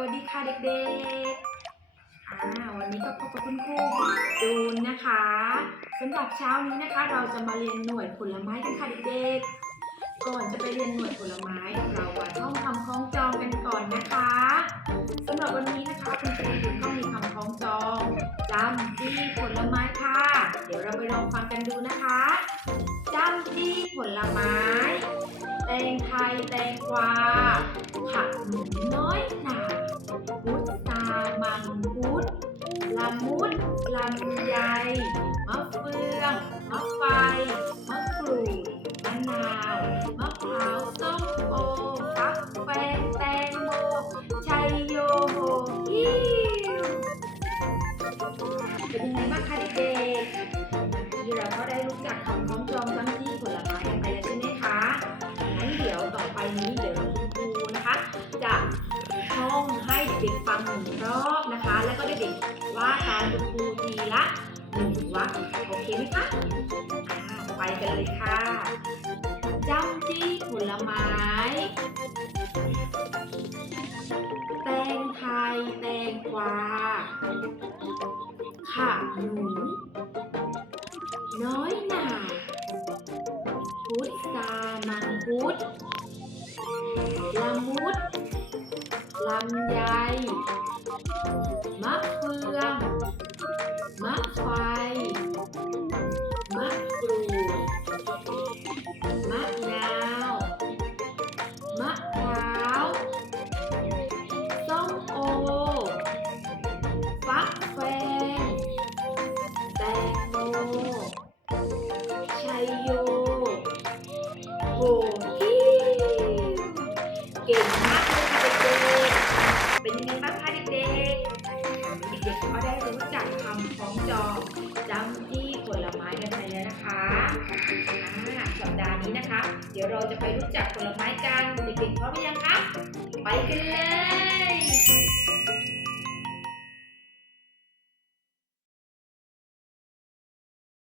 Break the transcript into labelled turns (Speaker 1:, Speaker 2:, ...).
Speaker 1: วัสดีค่ะเด็กๆอ่าวันนี้ก็พบกับคุณครูจูนนะคะสำหรับเช้านี้นะคะ เราจะมาเรียนหน่วยผลไม้กันค่ะเด็กๆ ก่อนจะไปเรียนหน่วยผลไม้ เรามาท่องคำคล้องจองกันก่อนนะคะสำหรับวันนี้นะคะคุณครูจูนก็มีคำคล้องจองจำจี้ผลไม้ค่ะ เดี๋ยวเราไปลองฟังกันดูนะคะจำจี้ผลไม้ ตงไทยแตงกวาผักหนุนน้อยหนาพุทรามังคุดละมุดลำไยมะเฟืองมะไฟมะกรูดมะนาวมะพร้าวส้มโอฟักแฟงแตงโมชัยโยโหฮิวเป็นยังไงบ้างคะเด็กๆที่เราก็ได้รู้จักคำคล้องจองจำที่ผี้เดี๋ยวคุณครูนะคะ จะท่องให้เด็กๆฟังหนึ่งรอบนะคะ แล้วก็เด็กๆว่าตามคุณครูทีละหนึ่งวรรคโอเคไหมคะไปกันเลยค่ะจำจี้ผลไม้แตงไทยแตงกวาข่าหนูน้อยหนาพุทรามังคุด ละมุดลำไยมะเฟือง มะไฟ มะกรูด มะนาว มะพร้าวส้มโอ ฟักแฟง แตงโมชัยโยโห เก่งมากเลยค่ะเด็กๆเป็นยังไงบ้างคะเด็กๆ เด็กๆก็ได้รู้จักคำคล้องจองจำที่ผลไม้กันไปแล้วนะคะอาสัปดาห์นี้นะคะ เดี๋ยวเราจะไปรู้จักผลไม้กัน เด็กๆพร้อมหรือยังคะ ไปกันเลย